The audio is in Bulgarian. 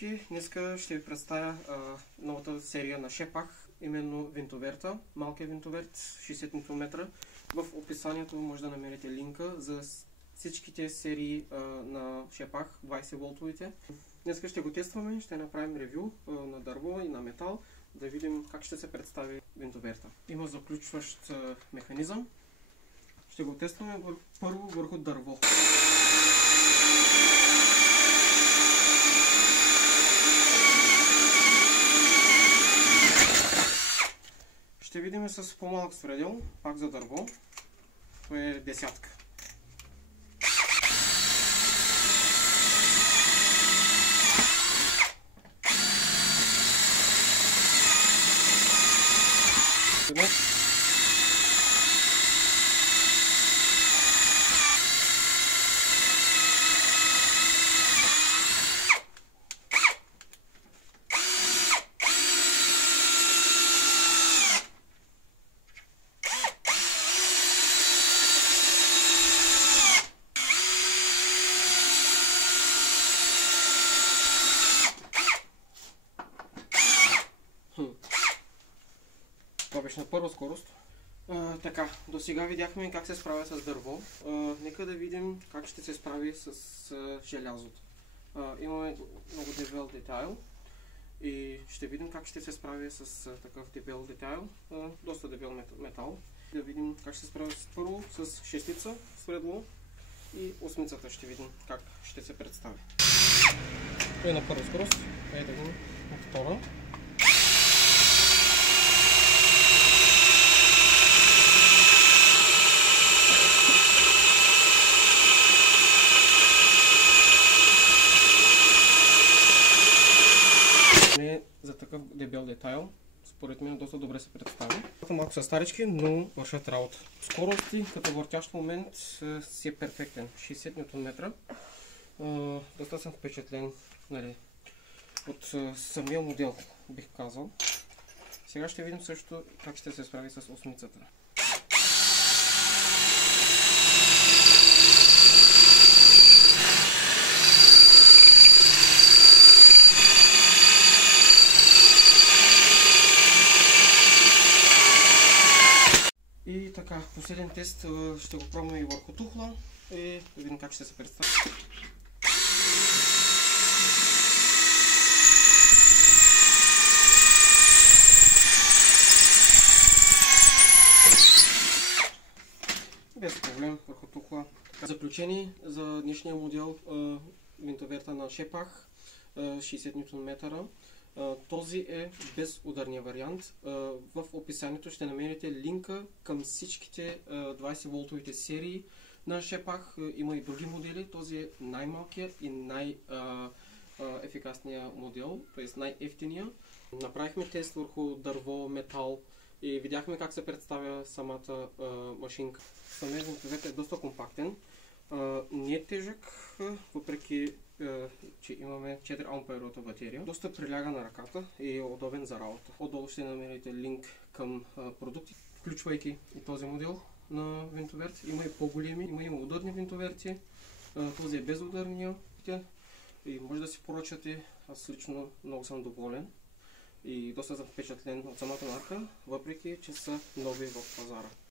всички! Днеска ще ви представя новата серия на Шепах, именно винтоверта, малкия винтоверт 60 Нм. В описанието може да намерите линка за всичките серии на Шепах 20 волтовите. Днеска ще го тестваме, ще направим ревю на дърво и на метал, да видим как ще се представи винтоверта. Има заключващ механизъм. Ще го тестваме първо върху дърво. Ще видим с по-малък свредел, пак за дърво. Това е десятка. Това беше на първа скорост. Така, до сега видяхме как се справя с дърво. Нека да видим как ще се справи с желязото. Имаме много дебел детайл и ще видим как ще се справи с такъв дебел детайл. Доста дебел метал. Да видим как ще се справи първо с шестица, средло и осмицата. Ще видим как ще се представи. Това е на първа скорост. Ето го на втора. За такъв дебел детайл, според мен доста добре се представя. Малко са старички, но вършат работа. Скорости като въртящ момент си е перфектен. 60 Нм. Доста съм впечатлен, нали, от самия модел, бих казал. Сега ще видим също как ще се справи с осмицата. И така, последен тест ще го пробваме и върху тухла и да видим как ще се представи. Без проблем върху тухла. Заключение за днешния модел винтоверта на Шепах 60 Нм. Този е безударния вариант. В описанието ще намерите линка към всичките 20 волтовите серии на Шепах. Има и други модели. Този е най-малкият и най-ефикасният модел, т.е. най-ефтиния. Направихме тест върху дърво, метал и видяхме как се представя самата машинка. Самият винтоверт е доста компактен. Не е тежък, въпреки че имаме 4 амперовата батерия. Доста приляга на ръката и е удобен за работа. Отдолу ще намерите линк към продукти, включвайки и този модел на винтоверт. Има и по-големи, има и ударни винтоверти. Този е безударния и може да си поръчате. Аз лично много съм доволен и доста съм впечатлен от самата марка, въпреки че са нови в пазара.